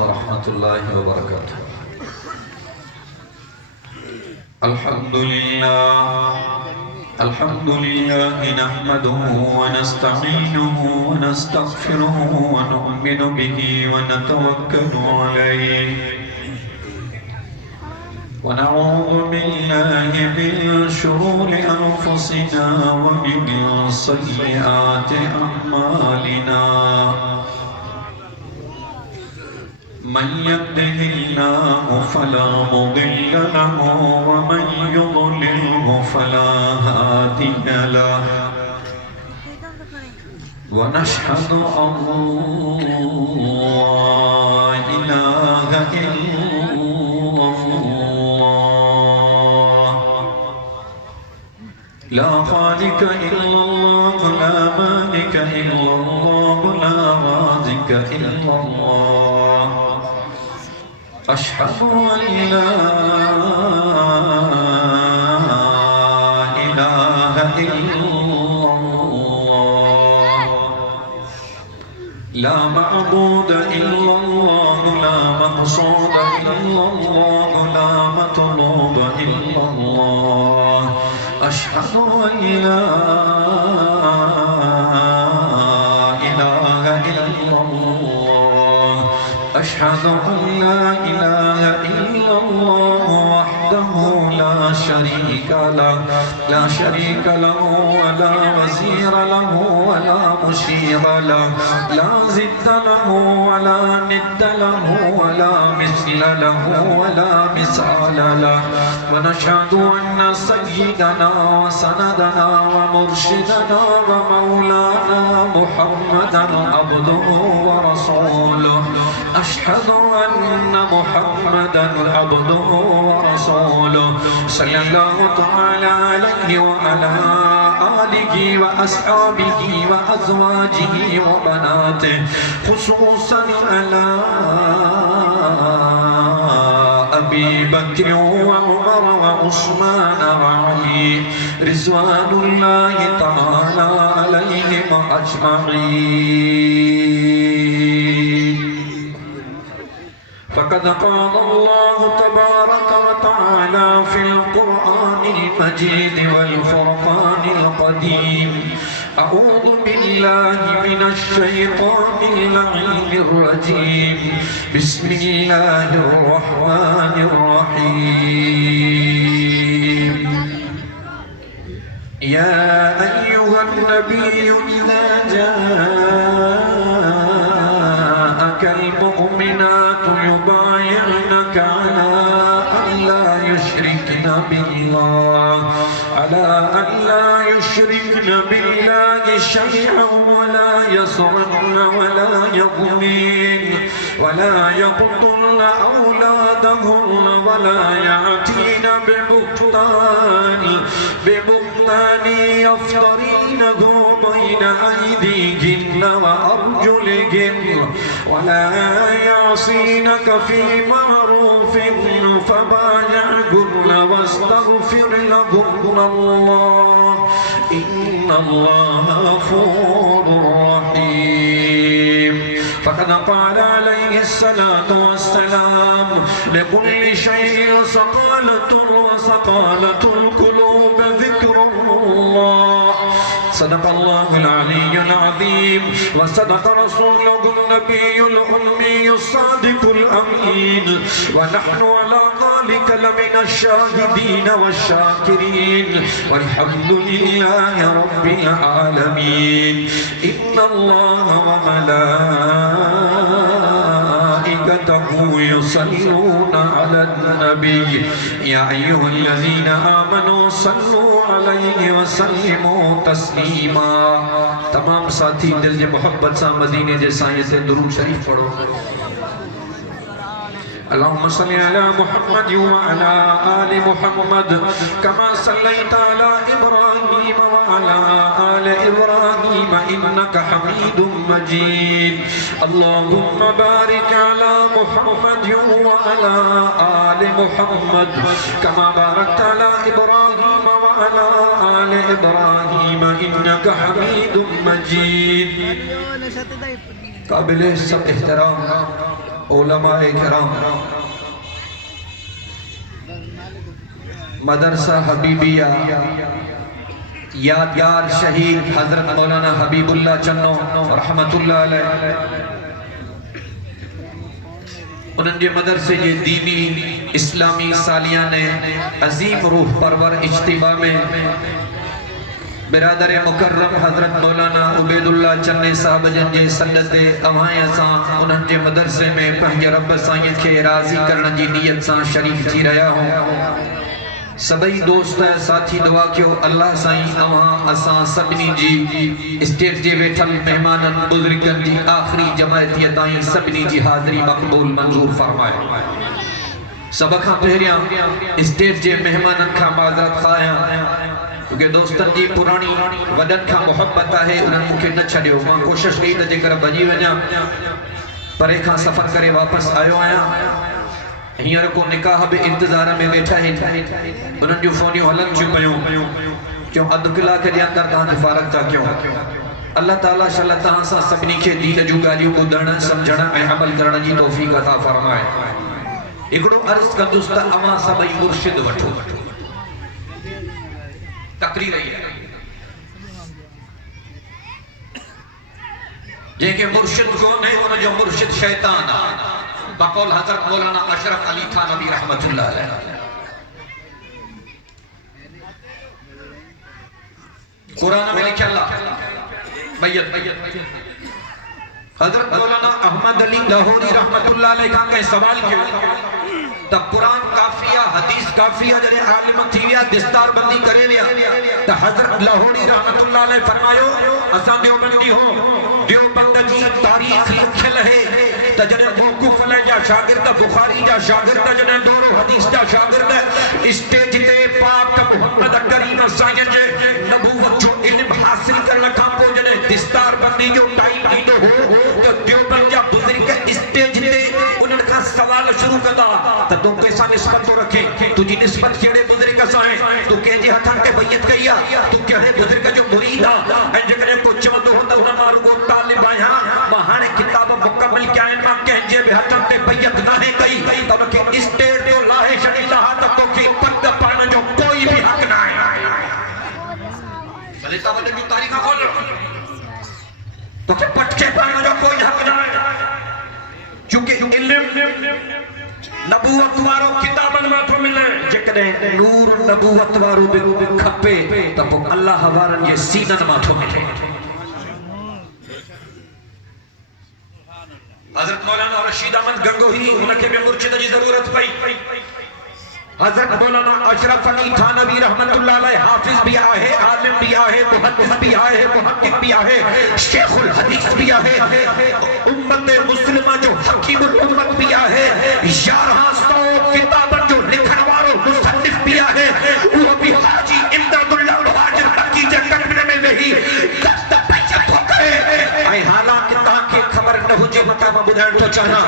ورحمة الله وبركاته. الحمد لله نحمده ونستعينه ونستغفره ونؤمن به ونتوكل عليه ونعوذ بالله من شرور أنفسنا ومن سيئات أعمالنا. من يهده الله فلا مضل له ومن يضلله فلا هادي له. ونشهد أن لا إله إلا الله لا خالق إلا الله لا مالك إلا الله لا رازق إلا الله. أشهد أن لا إله إلا الله لا معبود إلا الله لا مقصود إلا الله لا مطلوب إلا الله. أشهد أن لا إله إلا الله أشهد أن لا إله إلا الله وحده لا شريك له ولا وزير له ولا مشير له لا ضد له ولا ند له ولا مثل له ولا مثال له. ونشهد أن سيدنا وسندنا ومرشدنا ومولانا محمدا عبده ورسوله. أشهد أن محمدا عبده ورسوله صلى الله تعالى عليه وعلى آله وأصحابه وأزواجه وبناته خصوصا على أبي بكر وعمر وعثمان وعلي رضوان الله تعالى عليهم أجمعين. فقد قال الله تبارك وتعالى في القرآن المجيد والفرقان القديم: أعوذ بالله من الشيطان اللعين الرجيم. بسم الله الرحمن الرحيم. يا أيها النبي إذا جاءك المؤمنات يبايعنك على أن لا يشركن بالله شيئا ولا يسرقن ولا يظلمن ولا يقتلن أولادهن ولا يأتين ببهتان يفترينه بين أيديهن وأرجلهن ولا يعصينك في معروف فبايعهن واستغفر لهن الله إن الله غفور رحيم. فقد قال عليه الصلاة والسلام: لكل شيء سقالة وسقالة القلوب ذكر الله. صدق الله العلي العظيم وصدق رسوله النبي الأمي الصادق الأمين ونحن على ذلك لمن الشاهدين والشاكرين والحمد لله رب العالمين. إن الله وملائكته يصلون على النبي يا أيها الذين آمنوا صلوا عليه وسلموا تسلیما. تمام ساتھی دل جے محبت سا مدینے جے سائیں تے درود شریف پڑھو. اللهم صل على محمد وعلى آل محمد كما صليت على إبراهيم وعلى آل إبراهيم إنك حميد مجيد. اللهم بارك على محمد وعلى آل محمد كما باركت على إبراهيم وعلى آل إبراهيم إنك حميد مجيد. قابل احترام उलमाए किराम, मदरसा हबीबिया, यादगार शहीद हजरत मौलाना हबीबुल्लाह चन्नो रहमतुल्लाह अलैह, उनके मदरसे जे दीनी इस्लामी सालियाने अजीम रूह परवर इज्तिमा में बिरादर मुकर्रम हजरत मौलाना उबैदुल्लाह चन्ने साहब जन जे सदते अवाया सा उनके मदरसे में पंहिंजे रब साईं खे राज़ी करण जी नियत सा शरीक थी रहा हूं। सभई दोस्त साथी दुआ कयो अल्लाह साईं अवां असां सभिनी जी स्टेज जे वेठल मेहमानन बुजुर्गन जी आखिरी जमायतीअ ताईं सभिनी जी हाज़िरी मक़बूल मंजूर फरमाए। सब खां पहिरियां स्टेज जे मेहमानन खां माज़रत खायां क्योंकि दोस्तन जी पुरानी वडन खां मोहब्बत है, उन्हनि मूंखे न छॾियो। मां कोशिश कई त जेकर भॼी वञा परे खां सफ़र करे वापसि आयो आहियां। हींअर को निकाह भी इंतजार में वेठा आहिनि, उन्हनि जूं फ़ोनियूं हलन थियूं पियूं, क्यों अधु कलाक जे अंदरि तव्हां फारग था कयो। अल्लाह ताला शल तव्हां सां सभिनी खे दीन जूं ॻाल्हियूं ॿुधण सम्झण ऐं अमल करण जी तौफ़ीक़ अता फरमाए। हिकिड़ो अर्ज़ कंदुसि त अवां सभई मुर्शिद वठो, तकरीर है जेके मुर्शिद कोन है उन जो मुर्शिद शैतान है। बकौल हजरत मौलाना अशरफ अली थानवी रहमतुल्लाह अलैह। कुरान में लिखल बैयत हजरत मौलाना अहमद अली लाहौरी रहमतुल्लाह अलैह का कई सवाल किया त कुरान काफिया हदीस काफिया जरे आलिम थी विया दिस्तार बंदी करे विया त हजरत लाहौरी रहमतुल्लाह अलैह फरमायो असा देवबंदी हो, देवबंद जी तारीख लिखल है त जने मौकूफ अलैह जा शागिर्द बुखारी जा शागिर्द जने दोरो हदीस जा शागिर्द स्टेज ते पाक मोहम्मद करीम साईं जे नबूवत जो इल्म हासिल करण का पो जने दिस्तार बंदी जो टाइम ईंदो हो तो देवबंद जा बुजुर्ग स्टेज ते उनन का सवाल शुरू कंदा त तू कैसा निस्बत तो रखे, तुझी निस्बत केड़े बुजुर्ग सां है, तू के जे हथन ते बैयत कई आ, तू केड़े बुजुर्ग जो मुरीद आ ऐं जेकरे को चवंदो हो त हुन मारू को तालिब आया मां हाने किताब मुकम्मल कया मां कंहिंजे बि हथन ते बैयत नाहे कई त उनखे स्टेज तो लाहे छॾींदा त तोखे पद पाइण जो कोई भी हक ना है। भले ता वॾनि जूं तारीख़ खोल तोखे पटके पाइण जो कोई हक ना है, क्योंकि इल्म नबूवत वारो किताबन में तो मिले, जेकॾे नूर नबूवत वारो भी खपे त पो अल्लाह वारन जे सीनन में तो मिले। हजरत मौलाना रशीद अहमद गंगोही उनके भी मुर्शिद की जरूरत पई। हजरत मौलाना अशरफ अली थानवी रहमतुल्लाह अलैह हाफिज भी आहे, आलिम भी आहे, मुहद्दिस भी आहे, मुहक्किक भी आहे, शेखुल हदीस भी आहे, उम्मत मुस्लिमा जो हकीमुल उम्मत भी आहे, 1100 किताबन जो लिखण वारो मुसन्निफ भी आहे, वो भी हाजी इमदादुल्लाह मुहाजिर मक्की जे कटरे में वेही दस्त बैठक करे। ऐं हालांकि तव्हांखे ख़बर न हुजे मता मां ॿुधाइण थो चाहियां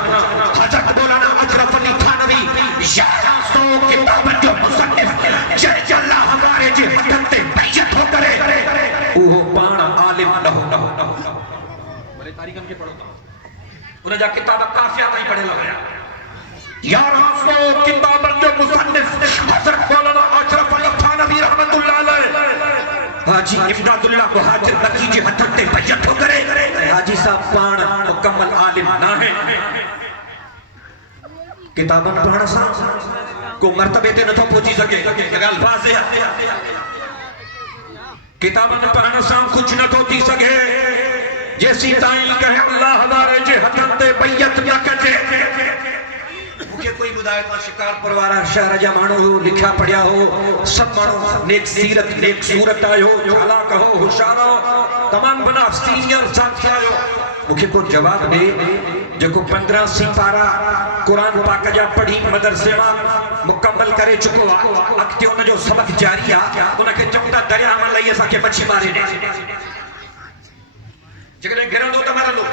हजरत मौलाना अशरफ अली थानवी 1100 किताबन जो मुसन्निफ जंहिंजे अल्लाह हवारे जे हथन ते बैयत हो करे उहो पाण आलिम न हो। भले तारीख़न खे पढ़ो उन जा किताब काफिया ताईं पढ़ियल हुया। 1100 किताबन जो मुसन्निफ हजरत मौलाना अशरफ अली थानवी रहमतुल्लाह अलैह हाजी इमदादुल्लाह मुहाजिर मक्की जे हथन ते बैयत हो करे। हाजी साहब पाण मुकम्मल आलिम ना है, किताबन पढ़ण सां को मर्तबे ते नथो पहुंची सके, ॻाल्हि वाज़े आहे। किताबन पढ़ण सां कुछ नथो थी सके जेसी ताईं कहे अल्लाह वारे जे हथन ते बैयत न कजे। मुझे कोई ॿुधाए त शिकारपुर वारा शहर जा माण्हू हो, लिखिया पढ़िया हो, सब माण्हू नेक सीरत नेक सूरत आयो, चालाक हो, होशियार हो, तमाम बना सीनियर साथी आयो। मुझे को जवाब दे जेको 15 सिपारा कुरान पाक जा पढ़ी मदरसे में मुकम्मल करे चुको आ, अॻिते उन जो सबक जारी आ, उनखे चवंदा दरिया में लई असांखे मच्छी मारे ॾे, जेकॾहिं घिरंदो त मरंदो,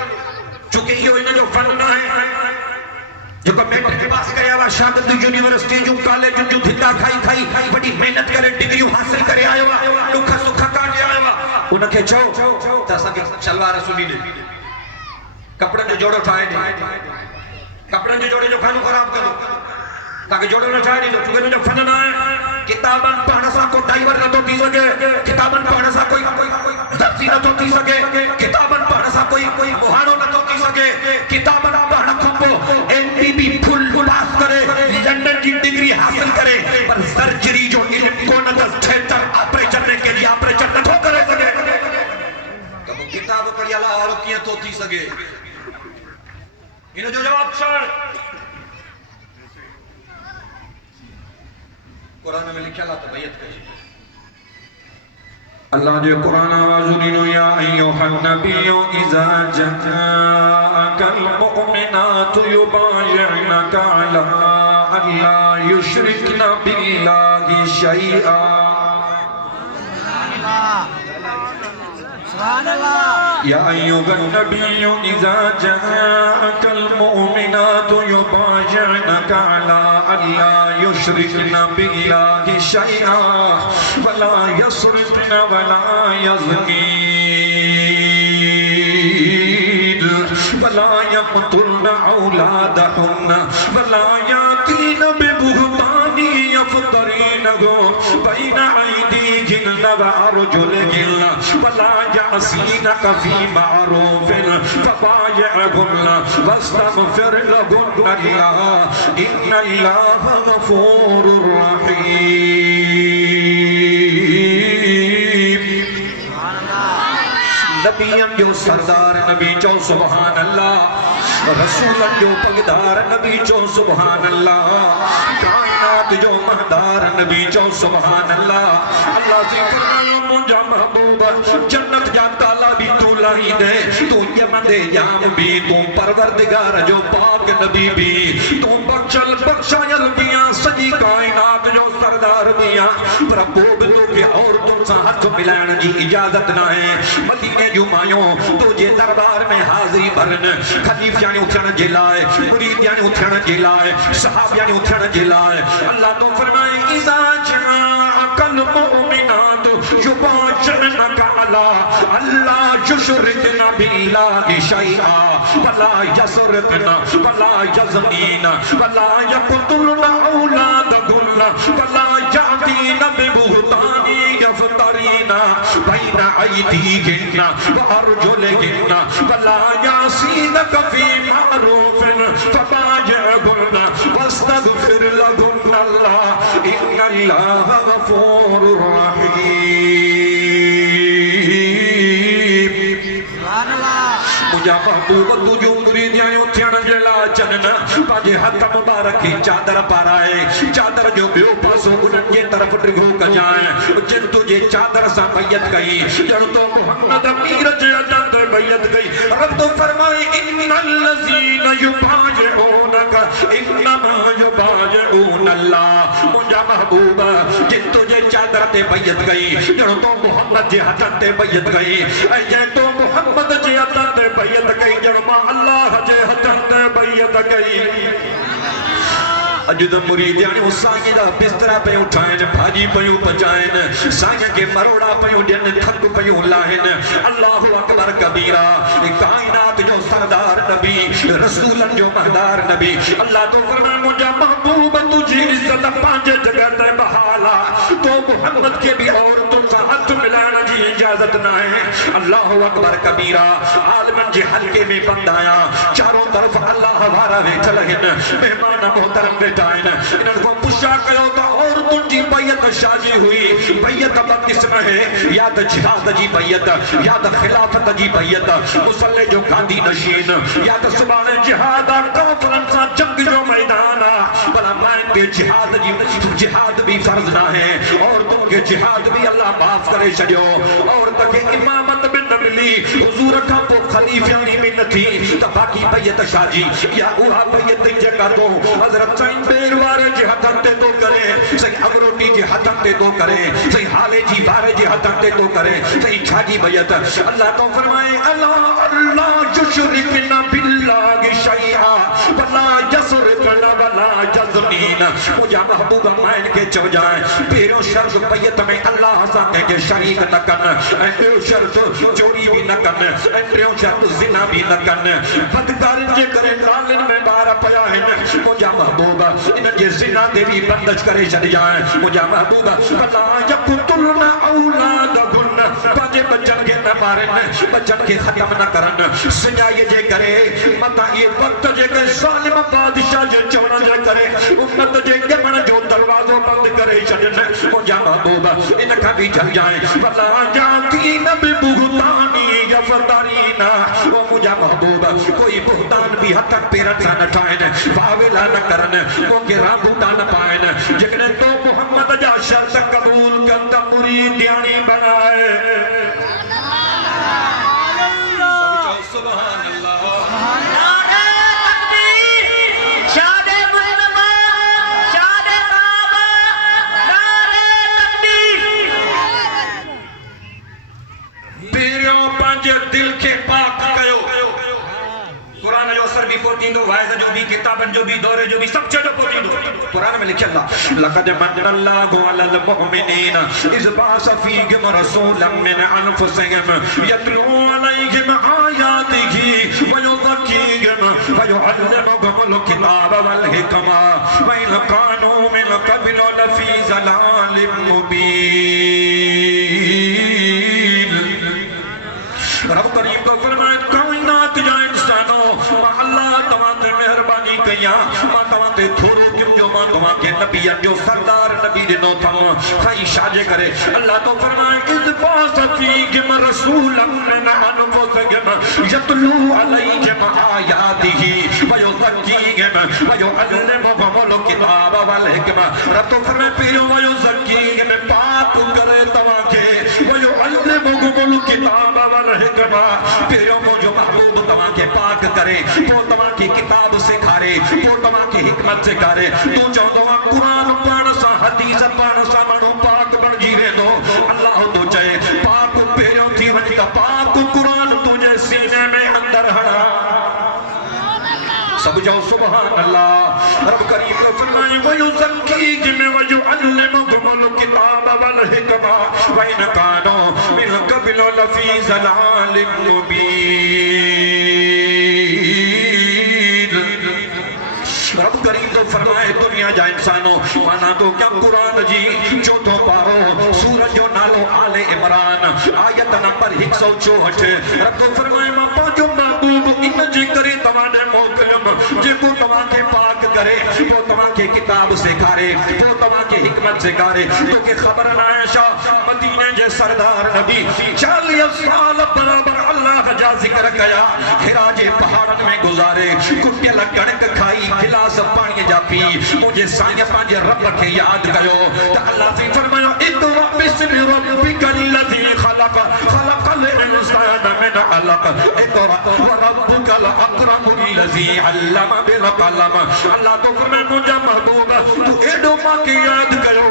चूंकि इहो इन जो फन न आहे। जेको मेट्रिक पास कया हुआ शागिर्द यूनिवर्सिटी जूं कॉलेज जूं धिका खाई वॾी मेहनत करे डिग्रियूं हासिल करे आयो आहे, ॾुख सुख काटे आयो आहे, उनखे चओ त असांखे सलवार सुबी ॾे, कपड़न जो जोड़ो ठाहे ॾे, कपड़े जो जोड़े जो खानो खराब करो ताकि जोड़े न चाहे जो चुके जो फन ना है किताबन पढ़ना सा को ड्राइवर न तो थी सके किताबन पढ़ना सा कोई दर्जी न तो थी सके किताबन पढ़ना सा कोई मोहानो न तो थी सके किताबन पढ़ना खपो एमबीबी फुल पास करे लंदन की डिग्री हासिल करे पर सर्जरी जो इल्म को न दस थिएटर ऑपरेशन के लिए ऑपरेशन न तो करे सके कब किताब पढ़ी अल्लाह और किए तो थी सके इन्हें जो जवाब छाड़ कुरान में लिखा ला तो बैत करी अल्लाह जो कुरान आवाज़ नीनो या अय्युहन नबिय्यु इज़ा जआकल मुमिनातु युबायि'नका अला अल्ला युश्रिकना बिल्लाहि शैआ या अय्युहन नबिय्यु इज़ा जआकल मुमिनातु युबायि'नका अला अल्ला युश्रिकना बिल्लाहि शैआ वला यसरिकना वला यज़नीन वला यक़तुलना औलादहुन्ना वला यातीना बिबुहतानि यफ्तरीनहु बैना अयदीहिन्ना व अर्जुलिहिन्ना वला यअसीनका फी मअरूफिन फबायि'हुन्ना वस्तगफिर लहुन्ना इन्नल्लाहा गफूरुर रहीम। नबियन जो सरदार नबी चो सुभान अल्लाह रसूलन जो पगदार नबी चो सुभान अल्लाह कायनात जो महदार नबी चो सुभान अल्लाह अल्लाह से फरमायो मुझा महबूब जन्नत जा ताला भी तू लाई दे तू यमन दे जाम भी तू परवरदिगार जो पाक नबी भी तू बख्शल बख्शायल बिया सजी कायनात जो सरदार बिया प्रभु तो के और तुमसा हाथ मिलाने की इजाजत ना है मदीने जो मायो तुझे दरबार में हाजिरी भरन खलीफा ने उठन जिलाए मुरीद ने उठन जिलाए सहाबा ने उठन जिलाए अल्लाह तो फरमाए इज़ा जआकल मुमिनात युबायि'नका अला अल्ला युश्रिकना बिल्लाहि शैआ वला यसरिकना वला यज़नीना वला यक़तुलना औलादहुन्ना वला यातीना बिबुहतानि यफ्तरीना बैना अयदीहिन्ना व अर्जुलिहिन्ना वला यासीनका फी मअरूफिन फबायि'हुन्ना वस्तगफिर लहुन्ना अल्लाह इन्नल्लाहा गफूरुर रहीम। मुझा महबूब तुझो मुरीद यानी उठण जेला चनना पाजे हथ मुबारक की चादर पाराए चादर जो बियो पासो उनन जे तरफ टिगो कजाए जिन तुझे चादर सा बैयत कई जण तो मोहम्मद अमीर जे अदद बैयत गई रब तो फरमाए इन्नल लज़ीना युबायि'ूनका इन्नमा युबायि'ून अल्लाह। मुझा महबूब जिन तुझे चादर ते बैयत गई जण तो मोहम्मद जे हथ ते बैयत गई ऐ जे तो मोहम्मद जे हथ ते बैयत कई जण मां अल्लाह जे हथ ते बैयत कई अज तो मुरीद यानी साईं दा बिस्तरा पे उठाइन भाजी पयूं पचाइन साईं के मरोड़ा पयूं ॾियन थक पयूं लाहिन अल्लाहु अकबर कबीरा कायनात जो सरदार नबी रसूलन जो महदार नबी अल्लाह तो फरमाए मुझा महबूब तुझी इज्जत पांजे जगह ते बहाला तो मोहम्मद के भी और तुमसा हाथ मिलाने की इजाजत ना है अल्लाहु अकबर कबीरा आलमन जे हल्के में बंदाया चारों तरफ अल्लाह वारा वेठल हिन मेहमान मोहतरम बेटाइन इन्हन को पुछा कयो तो और तुझी बैयत शादी हुई बैयत ब किस्म है या तो जिहाद जी बैयत या तो खिलाफत जी बैयत मुसल्ले जो गांधी नशीन या तो सुभाने जिहाद काफरन सा जंग जो मैदान भला मान के जिहाद भी फर्ज ना है और तुमके जिहाद भी अल्लाह माफ करे छड़ियो और तके इमामत भी न मिली हुजूर का पो खलीफानी में न थी तो बाकी बैयत शादी या उहा बैयत जका तो हजरत साईं बेरवारे जे हथन ते तो करे सही अगरोटी जे हथन ते तो करे सही हाले जी वारे जे हथन ते तो करे सही छाजी बैयत अल्लाह तो फरमाए अल्लाह अल्लाह युश्रिकना बिल्लाहि शैआ वला यसरकन वला यज़नीन मुझा महबूबा मान के चो जाए पेरो शर्त बैत में अल्लाह सा के शरीक न कन ए शर्त चोरी भी न कन ए शर्त जिना भी न कन बदकार जे करे लालिन में बार पया है मुझा महबूबा इन जे जिना दे भी बंदश करे चढ़ जाए मुझा महबूबा वला यकुतुलना औलादकुन बाजे बच्चन के न मारन बच्चन के खत्म न करन सजा ये जे करे मता ये वक्त जे के जालिम बादशाह जे चोरा जे करे उम्मत जे के मन जो दरवाजो बंद करे छन मुझा महबूबा इन का भी चल जाए वला जाती नबी बुहतानी यफतारीना ओ मुझा महबूबा कोई बुहतान भी हथ पेरन सा न ठाइन वावेला न करन को के राबूता न पाइन जकने तो मोहम्मद जा शर्त कबूल कर मुरीद ध्यानी बनाए सुभान अल्लाह दिल के पाक कयो कुरान जो असर भी पोतींदो वाइज जो भी किताबन जो भी दौरे जो भी सब चलो पोतींदो कुरान में लिखिया अल्लाह लक़द मन्नल्लाहु अलल मुमिनीन इज़ बाअस फ़ीहिम रसूलन मिन अनफुसिहिम यतलू अलैहिम आयातिही व युज़क्कीहिम व युअल्लिमुहुमुल किताब वल हिकमा व इन कानू मिन क़ब्ल लफ़ी ज़लालिम मुबीन। रब करीम को फरमाए कायनात जा इंसानो अल्लाह तवाते मेहरबानी कया मा तवाते थोड़ो क्यों जो मा तवाके नबी जो सरदार नबी दिनो थम खाई शाजे करे अल्लाह तो फरमाए इज़ बासफी गिम रसूलन मिन अनफुसिहिम यतलू अलैहिम आयातिही व युज़क्कीहिम व युअल्लिमुहुमुल किताब वल हिकमा। रब तो फरमाए पीरो व युज़क्कीहिम पाक करे तवाके व युअल्लिमुहुमुल किताब वल हिकमा पेरो मुझो महबूब तवा के पाक करे वो तवा की किताब सिखारे वो तवा की हिकमत सिखारे तू चौदो कुरान पढ़ सा हदीस पढ़ सा मनो पाक बन जीवे दो अल्लाह तो चाहे पाक पेरो थी वनी का पाक कुरान तुझे सीने में अंदर हड़ा सब जाओ सुभान अल्लाह। रब करीम ने फरमाया व युज़क्कीहिम व युअल्लिमुहुमुल किताब वल हिकमा व इन कानू मिन क़ब्ल लफ़ी ज़लालिम मुबीन। रब करीम तो फरमाए दुनिया जा इंसानो माना तो क्या कुरान जी चौथो पारो सूरज जो नालो आले इमरान आयत नंबर 164। रब तो फरमाए मां पाजो महबूब इन जे करे तवाने मोकलम जेको तवा के पाक करे वो तवा के किताब सिखारे वो तवा के हिकमत सिखारे तो के खबर ना आयशा मदीने जे सरदार नबी 40 साल बराबर अल्लाह जा जिक्र कया हिरा जे पहाड़न में गुजारे कुटियल कणक खाई गिलास पानी जा पी मुझे साईं पांजे रब के याद कयो त अल्लाह से फरमायो इक़रा बिस्मि रब्बिकल लज़ी खलक़ खलक़ल इंसान मिन अलक़ इक़रा व रब्बुकल अकरमुल लज़ी अल्लम बिल कलम। अल्लाह तो फरमाए मुझा महबूब तू एडो मां के याद कयो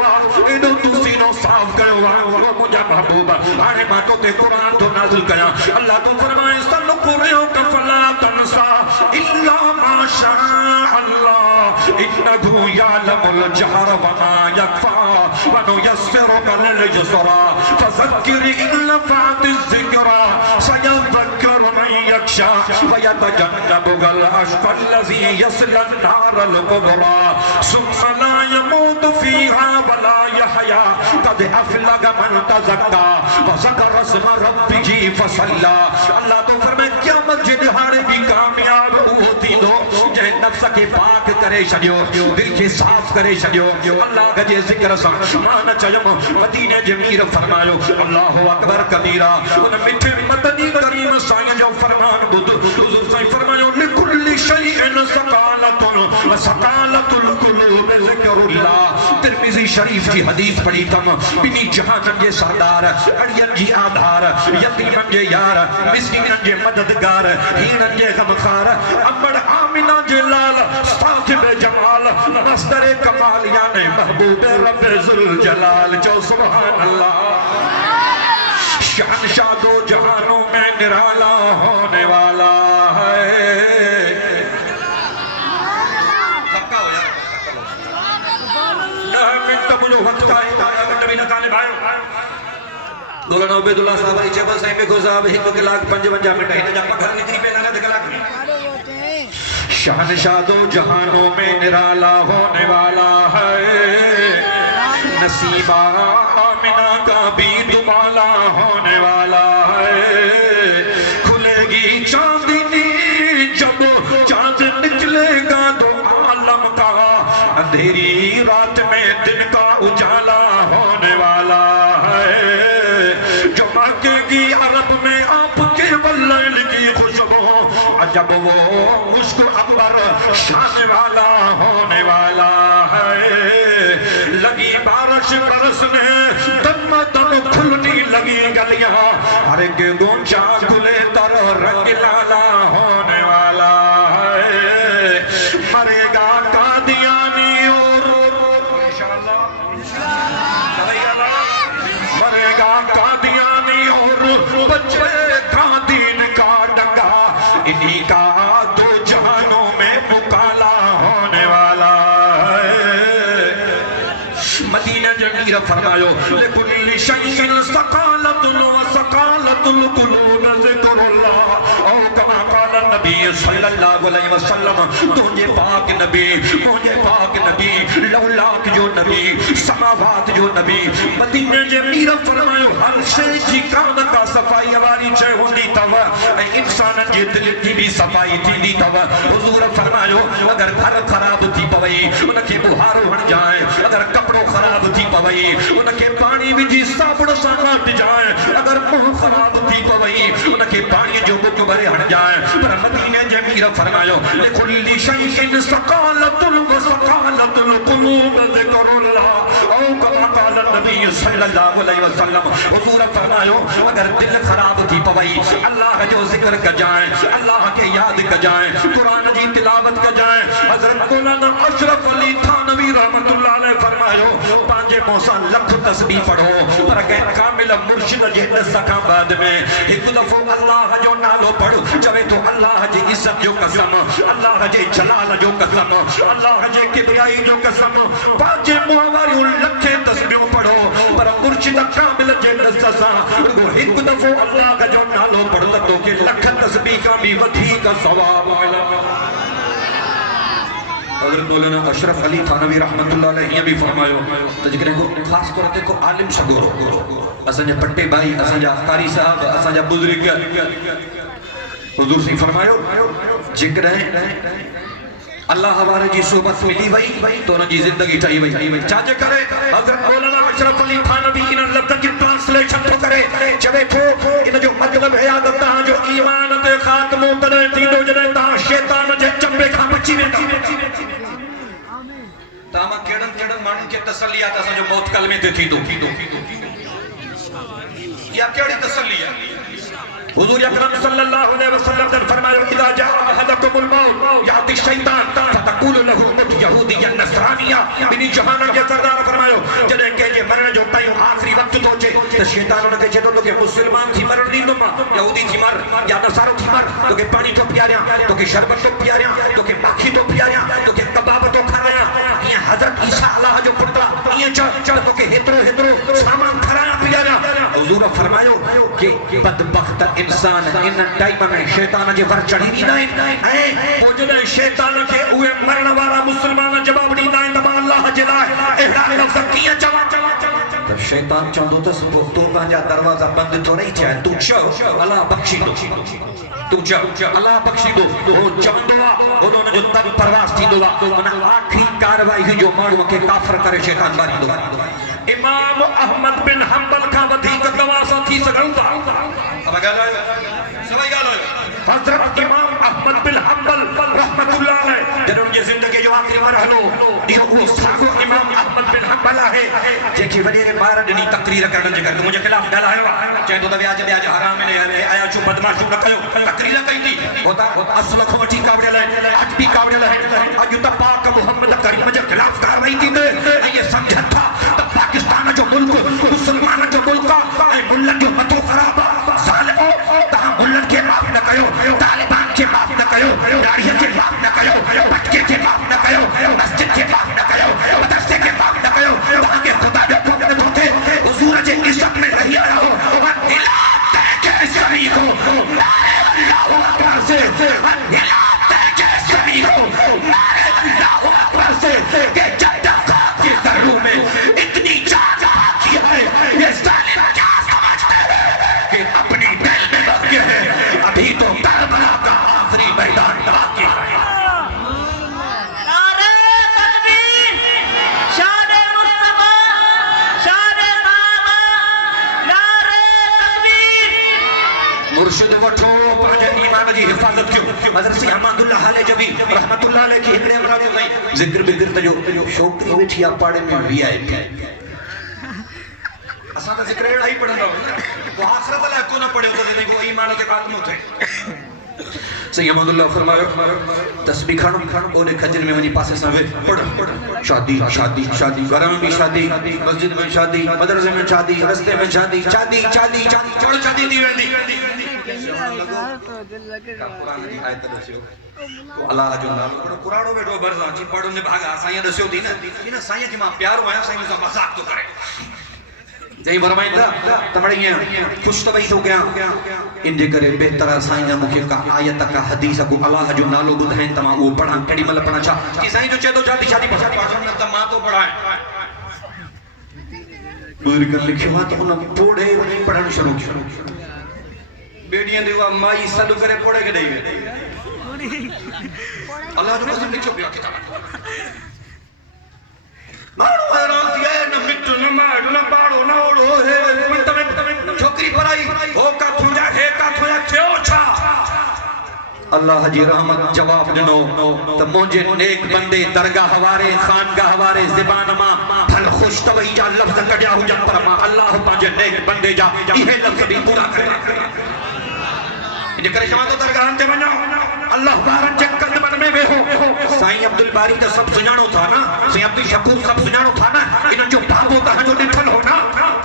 एडो तू सीनो साफ कयो वो मुझा महबूब हाने मां तो ते कुरान तो नाज़िल कया अल्लाह तो फरमाए सनुक़रिउ फला तनसा इल्ला मा शा अल्लाह इन्नहु यअलमुल जहर व मा यख्फा व नुयस्सिरुका लिल युस्रा फज़क्किर इन नफ़अतिज़ ज़िक्रा सयज़क्करु मन यख्शा व यतजन्नबुहुल अश्क़ा अल्लज़ी यस्लन नारल कुबरा सुम्मा ला यमूतु फ़ीहा व ला यहया क़द अफ़लह मन तज़क्का व ज़करा अस्म रब्बिही फ़सल्ला। अल्लाह तो फरमाए क़यामत जे दिहाड़े भी कामयाब होती दो जे नफ्स के पाक करे छडियो दिल के साफ करे छडियो अल्लाह जे जिक्र सा मान चयम मदीने जे मीर फरमायो अल्लाहु अकबर कबीरा उन मिठे मदनी करीम साईं जो फरमान बुध हुजूर साईं फरमायो लिकुल्ली शैइन सकालतुन व सकालतुल कुलूब ज़िक्रुल्लाह। तिरमिज़ी शरीफ की हदीस पढ़ी तम बिनी जहानन जे सरदार अड़ियन जी आधार यतीमन जे यार मिस्कीनन जे मददगार हीरन जे गमखार अमड़ आमिना जे लाल साहिब जमाल मस्तर कमाल यानी महबूब रब जुल जलाल जो सुभान अल्लाह। शहंशाह दो जहानों में निराला होने वाला है मौलाना उबैदुल्लाह साहब जी चबल साईं बेगो साहब 1,55,000 मिनट हिन जा पघर निकरी पे ना कलाक में शान शादो जहानों में निराला होने वाला है नसीबा आमिना का भी दुमाला होने वाला है खुलेगी चांदनी जब चांद निकलेगा तो आलम का अंधेरी रात में दिन का उजाला होने वाला है जो महकेगी अरब में आपके वल्लैल की खुशबू जब वो मुश्क अंबर शान वाला होने वाला है लगी बारिश बरसने दम दम खुलनी लगी गलियां हर एक गोंचा खुले तर रंग लाला होने वाला है मरेगा कादियानी और मरेगा कादियानी और बच्चे का दीन का डंगा इन्हीं का दो जहानों में मुकाला होने वाला है मदीना जमीर फरमायो लिकुल्लि शैइन सकालतुन व सकालतुल कुलूब ज़िक्रुल्लाह औ कमा क़ाल नबी सल्लल्लाहु अलैहि वसल्लम तुझे पाक नबी लौलाक जो नबी समावात जो नबी मदीना जमीर फरमायो हर शइ जी कान का सफ़ाई वारी शइ हूंदी तव ऐं इंसान जे दिल जी भी सफ़ाई थींदी तव हुज़ूर फरमायो अगर घर खराब थी पवई उनके बुहारो हण जाए अगर कपड़ो खराब थी पवई उनके पानी विझी साबुण सां नाट जाए अगर मुंह खराब थी पवई उनके पानी जो बुक भरे हण जाए पर मदीने जमीर फरमायो लिकुल्लि शैइन सकालतुन व सकालतुल कुलूब ज़िक्रुल्लाह औ कमा क़ाल नबी सल्लल्लाहु अलैहि वसल्लम हुज़ूर फरमायो अगर दिल खराब थी पवई अल्लाह जो जिक्र क जाए अल्लाह के याद क जाए कुरान जी तिलावत क जाए हज़रत मौलाना अशरफ अली थानवी रहमतुल्लाह अलैह फरमायो पांजे मौसा लख तस्बीह पढ़ो पर के कामिल मुर्शिद जे दस खां बाद में एक दफो अल्लाह जो नालो पढ़ चवे तो अल्लाह जी इज्जत जो कसम अल्लाह जे जलाल जो कसम अल्लाह जे किबरियाई जो कसम पांजे मुहावारी लखे तस्बीह पढ़ो पर मुर्शिद कामिल जे दस सां वो एक दफो अल्लाह जो नालो पढ़ तो के लख तस्बीह का भी वधिक सवाब मिलंदो हज़रत मौलाना अशरफ अली थानवी रहमतुल्लाह अलैह ये भी फरमायो तो जेकॾहिं को ख़ास तौर ते को आलिम सगो असांजा पट्टे भाई असांजा कारी साहब असांजा बुजुर्ग हुज़ूर से फरमायो जेकॾहिं अल्लाह वारे जी सोबत मिली वई तो उन जी जिंदगी ठही वई छाजे करे हज़रत मौलाना अशरफ अली थानवी इन लफ्ज़ की ट्रांसलेशन तो करे चवे थो इन जो मतलब है याद ता जो ईमान ते खात्मो तने थींदो जने ता शैतान जे चंबे खां बची वेंदा तामा केड़न माण्हुनि खे तसल्ली आहे त असांजो मौत कलमे ते थींदो या केड़ी तसल्ली आहे हुजूर अकरम सल्लल्लाहु अलैहि वसल्लम ने फरमाया इदा जा अहदकुमुल मौत याति शैतान फतकुल लहु मुत यहूदियन नसरानिया बिनी जहान के सरदार फरमायो जने के जे मरण जो टाइम आखिरी वक्त तो चे तो शैतान उनके जेतो तो के मुसलमान थी मरण दींदो मा यहूदी थी मर या नसारो थी मर तो के पानी तो पियारिया तो के शरबत तो पियारिया तो के माखी तो पियारिया तो के कबाब तो खाया ये हजरत ईसा अल्लाह जो पुत्र ये तो के हेतरो सामान खराया पियारिया हुजूर फरमायो कि बदबख्त इंसान इन टाइम में शैतान जे वर चढ़ी वींदा आहिनि ऐं पोइ जॾहिं शैतान खे उहे मरण वारा मुस्लमान जवाब ॾींदा आहिनि त मां अल्लाह जे लाइ अहिड़ा लफ़्ज़ कीअं चवां त शैतान चवंदो अथसि तो पंहिंजा दरवाज़ा बंदि थो रही थिया तूं चओ अल्लाह बख़्शींदो तूं चओ अल्लाह बख़्शींदो हो चवंदो आहे उन जो तब परवास थींदो आहे माना आख़िरी कार्रवाई जो माण्हूअ खे काफ़िर करे शैतान मारींदो आहे इमाम अहमद बिन हंबल का वधीक गवाह सां थी सघूं था हज़रत इमाम अहमद बिन हंबल रहमतुल्लाह अलैह जॾहिं उनजी ज़िंदगी जो आख़िरी मरहलो इहो उहो साॻियो इमाम अहमद बिन हंबल आहे जंहिंखे वॾे ॿार ॾिनी तक़रीर करण जे करे मुंहिंजे ख़िलाफ़ ॻाल्हायो आहे चए थो त व्याज हराम में आया छो बदमाशूं न कयो तक़रीर कई थी असुल खां वठी कावड़ियल अॼु बि कावड़ियल अॼु त पाक मुहम्मद करीम जे ख़िलाफ़ कार्रवाई थी थिए ऐं इहे सम्झनि था त पाकिस्तान जो मुल्क मुसलमान जो मुल्क ऐं मुल्कनि जो मथो ख़राब आहे तव्हां मुल्कनि खे माफ़ न कयो तालिबान खे माफ़ न कयो दाढ़ीअ खे माफ़ न कयो भटके खे माफ़ न कयो मस्जिद खे माफ़ न कयो मदरसे खे माफ़ न कयो तव्हांखे ख़ुदा जो ख़ौफ नथो थिए हुज़ूर जे इज़्ज़त में रही आया हो हज़रत सी अहमदुल्लाह अलैहि जबी रहमतुल्लाह अलैहि की हिकड़े अमराज में जिक्र बिक्र तजो छोकरी वेठी आ पाड़े में वीआईपी असा तो जिक्र एड़ा ही पढ़ंदा वो आखिरत ला को ना पढ़ियो तो देखो ईमान ते खात्मो थे सही अहमदुल्लाह फरमायो तस्बीह खानो ओने खजल में वनी पासे सावे पढ़ शादी शादी शादी घर में भी शादी मस्जिद में शादी मदरसे में शादी रास्ते में शादी शादी शादी शादी चढ़ शादी दी वेंदी कुरान जी आयत दस्यो को अल्लाह जो नाम कुरानो बेटो बरसा जी पढ़ो ने भागा साईं दस्यो थी ना कि ना साईं जी मां प्यारो आया साईं सा मजाक तो करे जई फरमाइंदा तमड़िया खुश तो वही हो गया इंजे करे बेहतर साईं ने मुखे का आयत का हदीस को अल्लाह जो नालो बुधाइन तमा वो पढ़ा केडी मल पढ़ा छा कि साईं जो चेतो शादी शादी पढ़न त मां तो पढ़ाए दूर कर लिखियो तो उन पोड़े पढ़न शुरू कियो बेड़ियां देवा माई सद करे पोड़े के देई अल्लाह जो कसम लिखियो पिया किताब मारो हैरान दिया न मिट्टू न मार न बाड़ो न ओड़ो हे तमे छोकरी पराई हो का थुजा हे का थोया थियो छा अल्लाह जी रहमत जवाब दिनो त मुझे नेक बंदे दरगाह हवारे खानगाह हवारे ज़बान मा फल खुश तवई जा लफ्ज कढिया हो जन पर मा अल्लाह पाजे नेक बंदे जा इहे लफ्ज भी पूरा करे जे करे शमा तो दरगाह ते वणो अल्लाह बारन जे कदमन में वेहो साईं अब्दुल बारी तो सब सुनाणो था ना साईं अब्दुल शकूर सब सुनाणो था ना इन जो बाबो तहां जो डिठल हो ना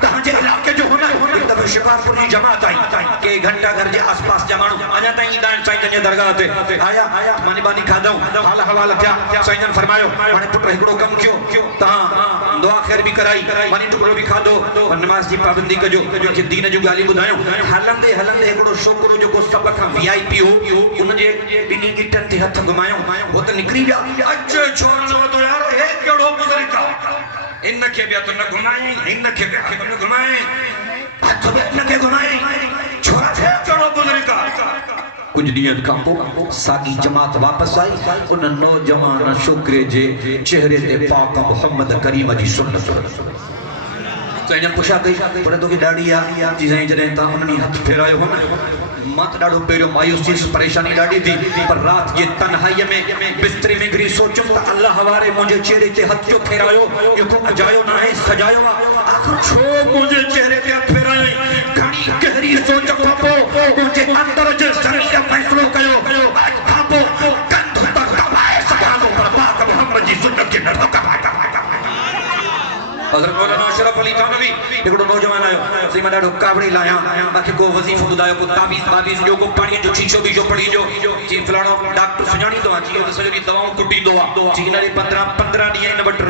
तहां जे इलाके जो हो ना एक दफे शिकारपुर जी जमात आई के घंटा घर जे आसपास जमाणो अजा ताई ईंदा साईं जे दरगाह ते आया मानी बानी खादो हाल हवाल क्या साईं ने फरमायो माने पुत्र हिकड़ो कम कियो तहां दुआ खैर भी कराई मानी टुकड़ो भी खादो नमाज जी पाबंदी कजो के दीन जो गाली बुधायो हलंदे हलंदे हिकड़ो छोकरो जो को सब का वीआईपी हो उन जे बिनी गिटन ते हथ घुमायो वो तो निकरी गया अच्छे छोरनो तो यार हे केड़ो बुजुर्ग इन के बिया तो न घुमाए इन के बिया तो न घुमाए हाथ न के घुमाए छोरा थे केड़ो बुजुर्ग कुछ दिन का सागी जमात वापस आई उन नौजवान छोकरे जे चेहरे ते पाक मोहम्मद करीम जी सुन्नत तो इन पुछा गई पर तो की दाढ़ी आ जी साईं जने ता उन्नी हाथ फेरायो हो मत डाडो पेरो मायूसी परेशानी डाडी थी पर रात ये तन्हाई में बिस्तरे में गिरी सोचो तो अल्लाह हवारे मुझे चेहरे ते हथ जो फेरायो यो को अजायो ना है सजायो आखिर छो मुझे चेहरे ते हथ फेरायो घणी गहरी सोच पापो मुझे अंदर जे जमीर फैसलो कयो पापो कंध तक कबाए सगालो पर पाक मोहम्मद जी सुन्नत के डर का हज़रत मौलाना अशरफ अली थानवी एकड़ो नौजवान आयो सही मैं डाडो कावड़ी लाया बाकी को वजीफो बुधायो को ताबीज जो को पानी जो शीशो भी जो पड़ी जो जी फलाणो डॉक्टर सुजानी दवा जी तो सजो दी दवाओं कुटी दवा जी नाले 15 दी इन बट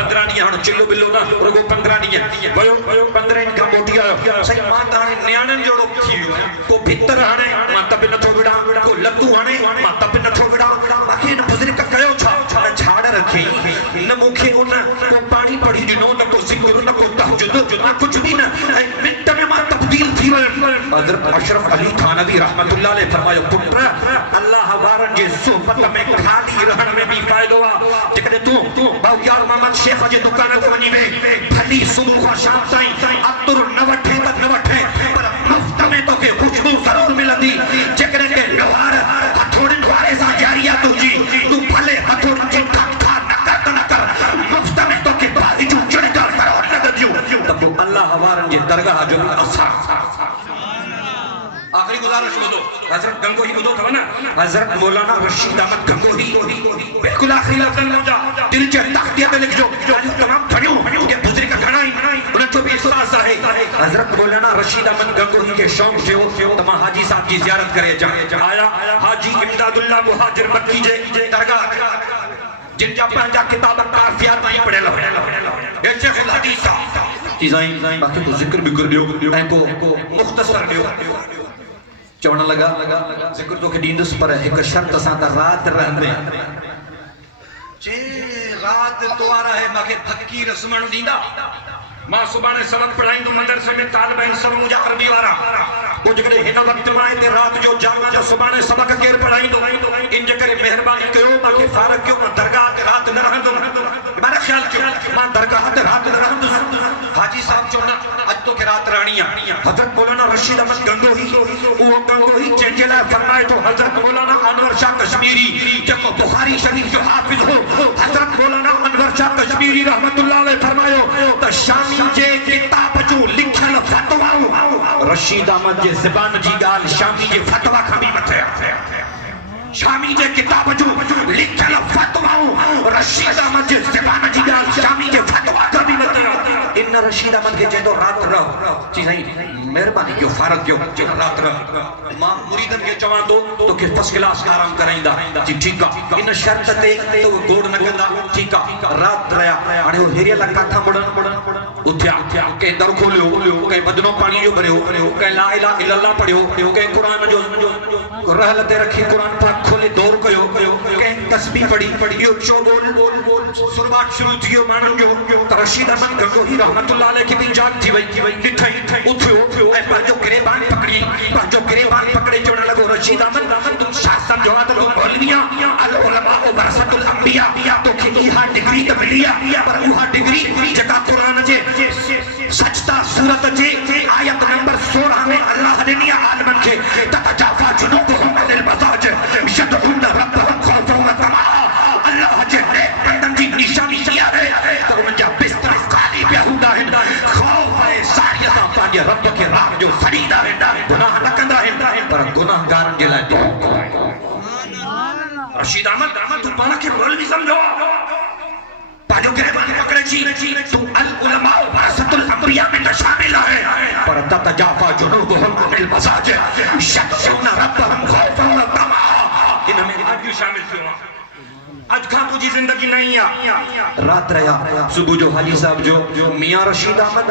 15 दी हण चिल्लो बिल्लो ना रगो 15 दी वयो 15 इन का मोटी आयो सही मां त हणे न्याणन जोड़ो थी को भीतर हणे मां तब न थो विड़ा को लत्तू हणे मां तब न थो विड़ा बाकी न बुजुर्ग कयो छा झाड़ रखी न मुखे उन को पानी पड़ी दिनो न को जिक्र न को तहज्जुद न कुछ भी न मिनट में मां तब्दील थी हज़रत अशरफ अली थानवी रहमतुल्लाह अलैह फरमायो पुत्र अल्लाह वारन जे सोहबत में खाली रहण में भी फायदो आ जेकदे तू बाउयार मोहम्मद शेख जे दुकान ते वनी वे भली सुबह खां शाम ताईं अतुर न वठे त न वठे पर मुफ्त में तोखे खुशबू जरूर मिलंदी जेकदे के लोहार हथोड़न वारे सा जारिया तुजी तू भले हथोड़न जे खा न कर मुफ्त में तोखे बाजी जो चढ़कर करो न दियो तब अल्लाह वारन जे दरगाह जो असर आखिरी गुजारिश हो दो हजरत गंगोही बुदो था ना हजरत मौलाना रशीद अहमद गंगोही बिल्कुल आखिरी लफ्ज मौजा दिल जे तख्तिया पे लिख जो तमाम खड़ियो के बुजुर्ग घणाई उन जो भी एहसास है हजरत मौलाना रशीद अहमद गंगोही के शौक थियो तमा हाजी साहब की जियारत करे आया हाजी इमदादुल्लाह मुहाजिर मक्की जे दरगाह जिन जा पंजा किताब काफिया ताई पढ़े लो ये शेख हदीस चीज़ाई बाकी को जिक्र भी कर दियो ऐ को मुख्तसर दियो चवण लगा जिक्र तो के दींदस पर एक शर्त सा रात रहंदे जे रात तोरा है माके फकीर सुमण दींदा मां सुबाने सबक पढ़ाईंदो मदरसे में तालिब इल्म सब मुजा अरबी वारा वो जकरे हिन वक्त मां ते रात जो जागा जो सुबाने सबक केर पढ़ाईंदो इन जे करे मेहरबानी कयो माके फारक कयो मां दरगाह ते रात न रहंदो माने ख्याल कयो मां दरगाह ते रात न रहंदो हाजी साहब चोना अज तो तो के रात रानिया हजरत मौलाना रशीद अहमद गंगोही वो गंगोही जंजला फरमाए तो हजरत मौलाना अनवर शाह कश्मीरी जको बुखारी शरीफ जो हाफिज हो हजरत मौलाना अनवर शाह कश्मीरी रहमतुल्लाह अलैह फरमायो त शामी जे किताब जो लिखल फतवा रशीद अहमद जे ज़बान जी गाल शामी जे फतवा खां भी मथे शामी जे किताब जो लिखल फतवा रशीद अहमद जे ज़बान जी गाल शामी जे फतवा खां भी मथे इन रशीद अहमद के जे तो रात रहो जी सही मेहरबानी क्यों फारत क्यों जो रात रहो मां मुरीदन के चवा तो के फर्स्ट क्लास आराम कराइंदा जी ठीक है इन शर्त ते तो गोड़ न कंदा ठीक है रात रहा हाने वो हेरिया लका था मुड़न उठया के दर खोलियो के बदनो पानी जो भरियो के ला इलाहा इल्लल्लाह पढ़ियो के कुरान जो रहल ते रखी कुरान पाक खोले दौर कयो के तस्बीह पढ़ी यो चो बोल शुरुआत शुरू थियो मानन जो रशीद अहमद गंगोही रहमतुल्लाह अलैह की भी जान थी वई डिठई उठियो ए पर जो गिरेबान पकड़े चोण लगो रशीद अहमद तुम शासन जो तो मौलविया अल उलमा व वरसतुल अंबिया तो के इहा डिग्री त मिलिया पर उहा डिग्री जका कुरान जे सचता सूरत जे आयत नंबर 16 में अल्लाह ने निया आलमन के ततजाफा जुनूबुहुम अनिल मज़ाज यदउन रब्बहुम खौफन व तमआ अल्लाह जे ने बंदन जी निशानी किया है तो उनजा बिस्तर खाली बेहुदा है खौफ है सारियत पांजे रब के राह जो सरीदा है गुनाह न कंदा है पर गुनाहगारन जे लाए रशीद अहमद तू पाना के मौलवी समझो पाजो गिरेबान पकड़े छी तू अल उलमा व वरसतुल अंबिया में तो शामिल है पर ततजाफा जुनूबुहुम अनिल मज़ाज यदउन रब्बहुम खौफन व तमआ इन में आज भी शामिल थियो आज खां तुझी जिंदगी नहीं आ रात रहा सुबह जो हाजी साहब जो मियां रशीद अहमद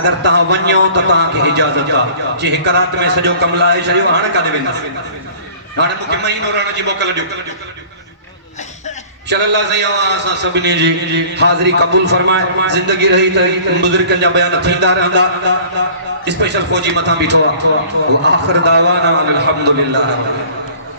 अगर ता वन्यो त ता के इजाजत आ जे एक रात में सजो कमलाए छयो हाने कादे वेंदा हाने मुके महीनो रहण जी मोकल दियो शल्लल्लाहु अलैहि वसल्लम सभिनी जी हाज़िरी कबूल फरमाए जिंदगी रही त बुजुर्गन जा बयान थींदा रहंदा स्पेशल फौजी मथा बीठो आ आखिर दावाना अल्हम्दुलिल्लाह